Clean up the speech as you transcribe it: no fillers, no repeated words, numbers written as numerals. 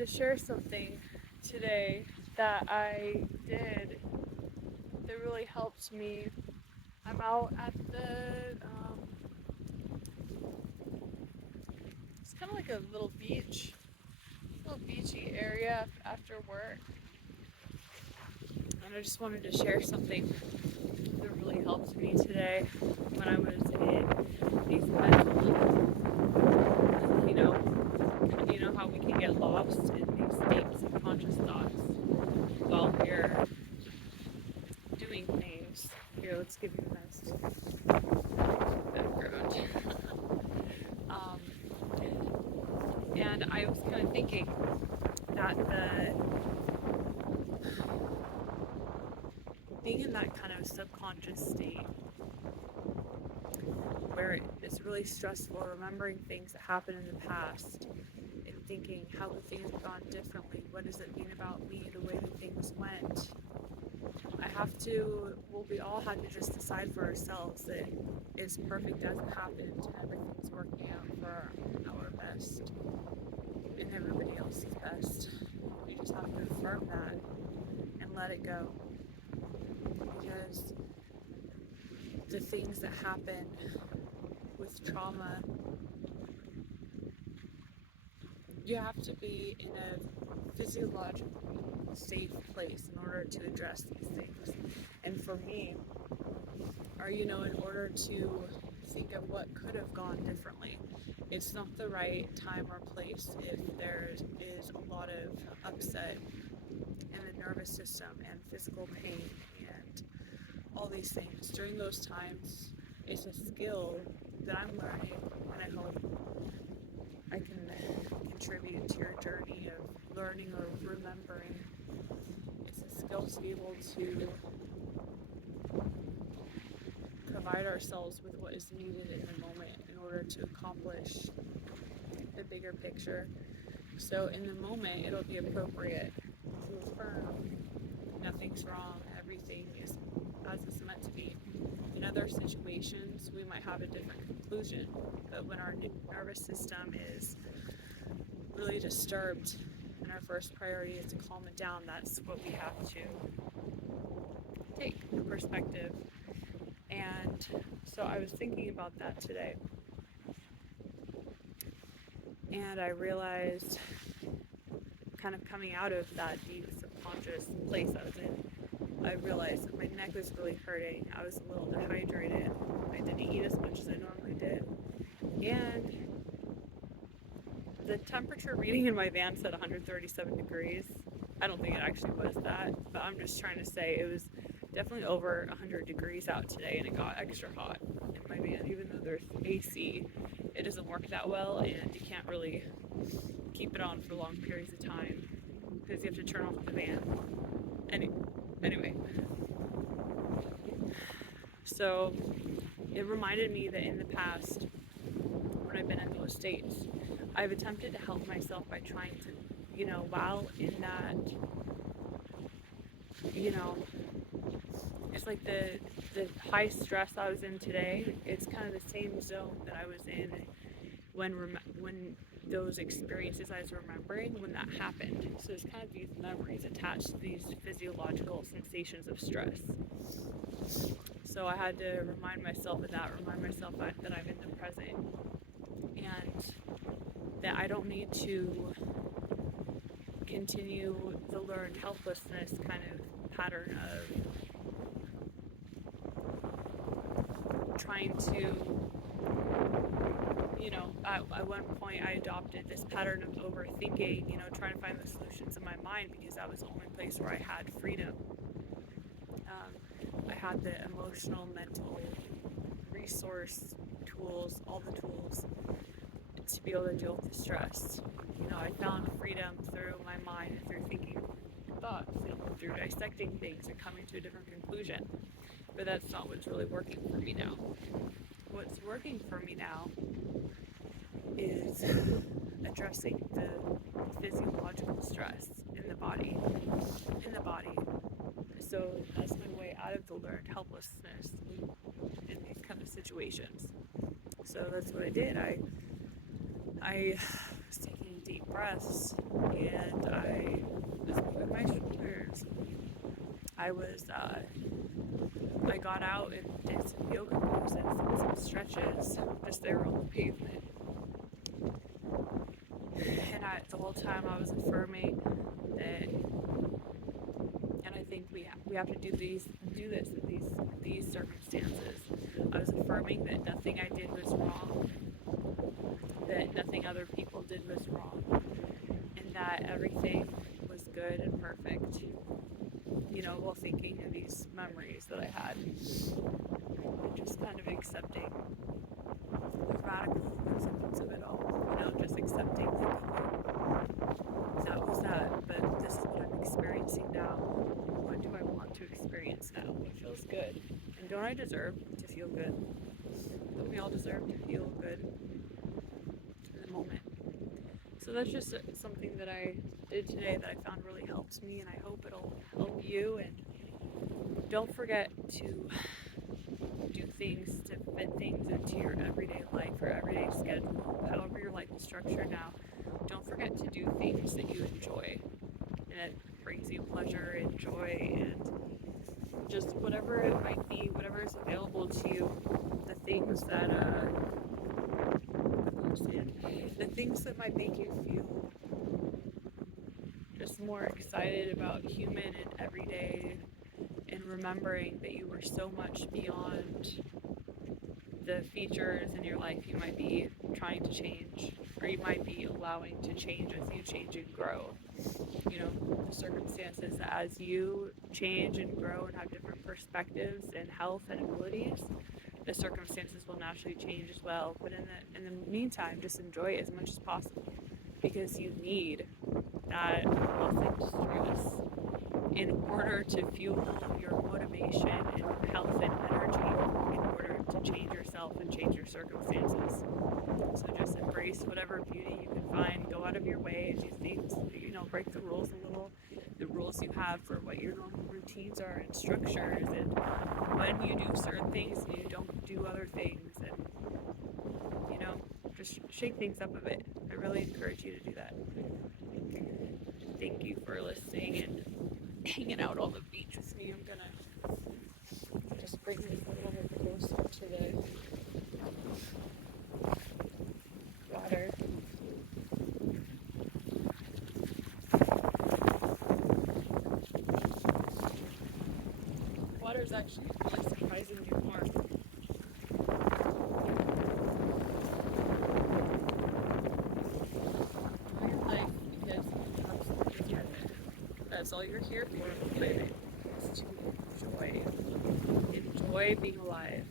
to share something today that I did that really helped me. I'm out at it's kind of like a little beachy area after work. And I just wanted to share something that really helped me today when I was in these mental, you know, how we can get lost in these deep subconscious thoughts while we're doing things. Here, let's give you a nice background. um, and I was kind of thinking that being in that kind of subconscious state where it's really stressful, remembering things that happened in the past and thinking how the things have gone differently. What does it mean about me, the way that things went? We all have to just decide for ourselves that it's perfect as it happened and everything's working out for our best and everybody else's best. We just have to affirm that and let it go. Because the things that happen with trauma, you have to be in a physiologically safe place in order to address these things. And for me, in order to think of what could have gone differently, it's not the right time or place if there is a lot of upset in the nervous system and physical pain and all these things. During those times, it's a skill that I'm learning, and I hope I can contribute to your journey of learning or remembering. It's a skill to be able to provide ourselves with what is needed in the moment in order to accomplish the bigger picture. So in the moment, it'll be appropriate to affirm nothing's wrong, everything is as it's meant to be. In other situations, we might have a different conclusion, but when our nervous system is really disturbed and our first priority is to calm it down, that's what we have to take the perspective. And so I was thinking about that today, and I realized, kind of coming out of that deep subconscious place I was in, I realized that my neck was really hurting. I was a little dehydrated. I didn't eat as much as I normally did. And the temperature reading in my van said 137 degrees. I don't think it actually was that, but I'm just trying to say it was definitely over 100 degrees out today, and it got extra hot in my van. Even though there's AC, it doesn't work that well, and you can't really keep it on for long periods of time because you have to turn off the van. Anyway, so it reminded me that in the past, when I've been in those states, I've attempted to help myself by trying to, while in that, it's like the high stress I was in today, it's kind of the same zone that I was in when those experiences I was remembering when that happened. So there's kind of these memories attached to these physiological sensations of stress. So I had to remind myself that I'm in the present, and that I don't need to continue the learned helplessness kind of pattern of trying to, at one point I adopted this pattern of overthinking, trying to find the solutions in my mind, because that was the only place where I had freedom. I had the emotional, mental, resource tools, all the tools to be able to deal with the stress. I found freedom through my mind and through thinking thoughts and through dissecting things and coming to a different conclusion. But that's not what's really working for me now. What's working for me now is addressing the physiological stress in the body. So that's my way out of the learned helplessness in these kind of situations. So that's what I did. I was taking deep breaths, and I was moving my shoulders. I got out and did some yoga poses and some stretches just there on the pavement. And the whole time I was affirming that, and I think we have to do this in these circumstances. I was affirming that nothing I did was wrong, that nothing other people did was wrong, and that everything was good and perfect. While thinking of these memories that I had, and just kind of accepting the radical acceptance of it all. Just accepting that was that, but this is what I'm experiencing now. What do I want to experience now? What feels good? And don't I deserve to feel good? Don't we all deserve to feel good in the moment? So that's just something that I did today that I found really helps me, and I hope it'll help you. And don't forget to do things to fit things into your everyday life or everyday schedule, however your life is structured now. Don't forget to do things that you enjoy and it brings you pleasure and joy, and just whatever it might be, whatever is available to you, the things that might make you feel just more excited about human and everyday, and remembering that you were so much beyond the features in your life you might be trying to change, or you might be allowing to change as you change and grow. The circumstances, as you change and grow and have different perspectives and health and abilities, the circumstances will naturally change as well. But in the meantime, just enjoy it as much as possible, because you need that authentic stress in order to fuel your motivation and health and energy, in order to change yourself and change your circumstances. So just embrace whatever beauty you can find. Go out of your way and do things, break the rules a little. The rules you have for what your normal routines are and structures, and when you do certain things and you don't do other things, and just shake things up a bit. I really encourage you to do that. Thank you for listening and hanging out on the beach with me. I'm gonna just bring this a little bit closer to the water. Water is actually really surprisingly warm. Enjoy your life, because you absolutely deserve it. That's all you're here for, baby. Is to enjoy being alive.